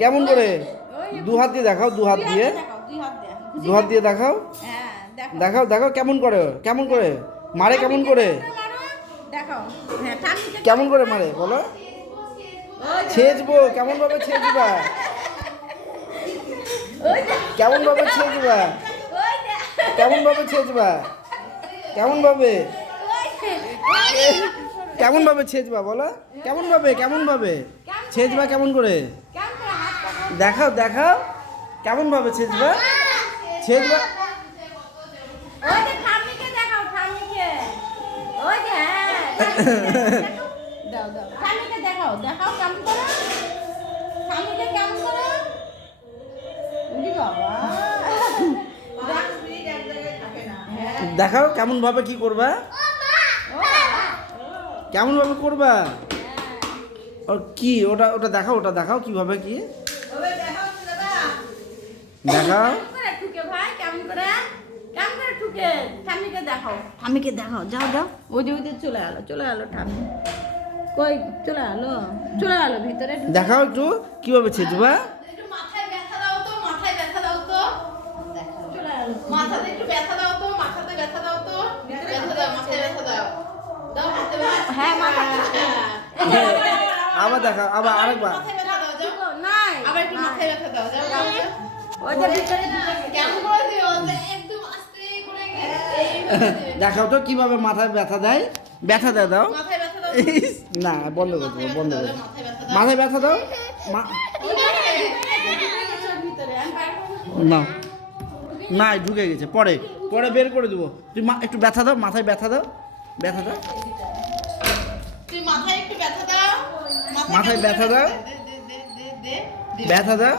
কেমন করে? দু হাত দিয়ে দেখাও, দু হাত দিয়ে, দু হাত দিয়ে দেখাও, দেখাও দেখাও কেমন করে, কেমন করে মারে, কেমন করে, কেমন করে মারে বলো? ছেঁচবো, কেমন ভাবে ছেঁচবা, কেমন ভাবে ছেঁচবা, কেমন ভাবে ছেঁচবা, কেমন ভাবে, কেমন ভাবে ছেঁচবা বলো? কেমন ভাবে, কেমন ভাবে ছেঁচবা, কেমন করে দেখাও, দেখাও কেমন ভাবে ছেঁচবা, ছেঁচবা। দেখাও কেমন ভাবে কি করবা, কেমন ভাবে করবা, ওর কি ওটা, ওটা দেখাও, ওটা দেখাও কিভাবে কি দেখাও। ঠাম্মিকে দেখাও, যাও যাও, ওই যে চলে এলো, চলে এলো ঠাম্মি, কই চলে এলো, চলে এলো ভিতরে। দেখাও একটু কিভাবে ছেঁচবা। মাথায় ব্যথা দাও তো, মাথায় ব্যথা দাও তো, চলে এলো মাথাতে একটু ব্যথা দাও তো, মাথাতে ব্যথা দাও তো, ব্যথা দাও, মাথায় ব্যথা দাও, দাও হাতে ব্যথা। হ্যাঁ মাথায় আবার দেখাও, আবার আরেকবার মাথায় ব্যথা দাও, যাও নাই, আবার একটু মাথায় ব্যথা দাও, যাও ওই যে ভিতরে কেমন করে দিও, একদম আস্তে করে এই দেখাও তো কিভাবে মাথায় ব্যথা দেয়, ব্যথা দেয় দাও। মাথায় ব্যথা দাও, না বন্ধ করে দেবো, বন্ধ করে দেবো। মাথায় ব্যথা দাও, মাথায় ব্যথা দাও ভিতরে না না ঢুকে গেছে, পরে পরে বের করে দেবো। তুই একটু ব্যথা দাও, মাথায় ব্যথা দাও, ব্যথা দাও, তুই মাথায় একটু ব্যথা দাও, মাথায় ব্যথা দাও, দে দে দে দে দে ব্যথা দাও।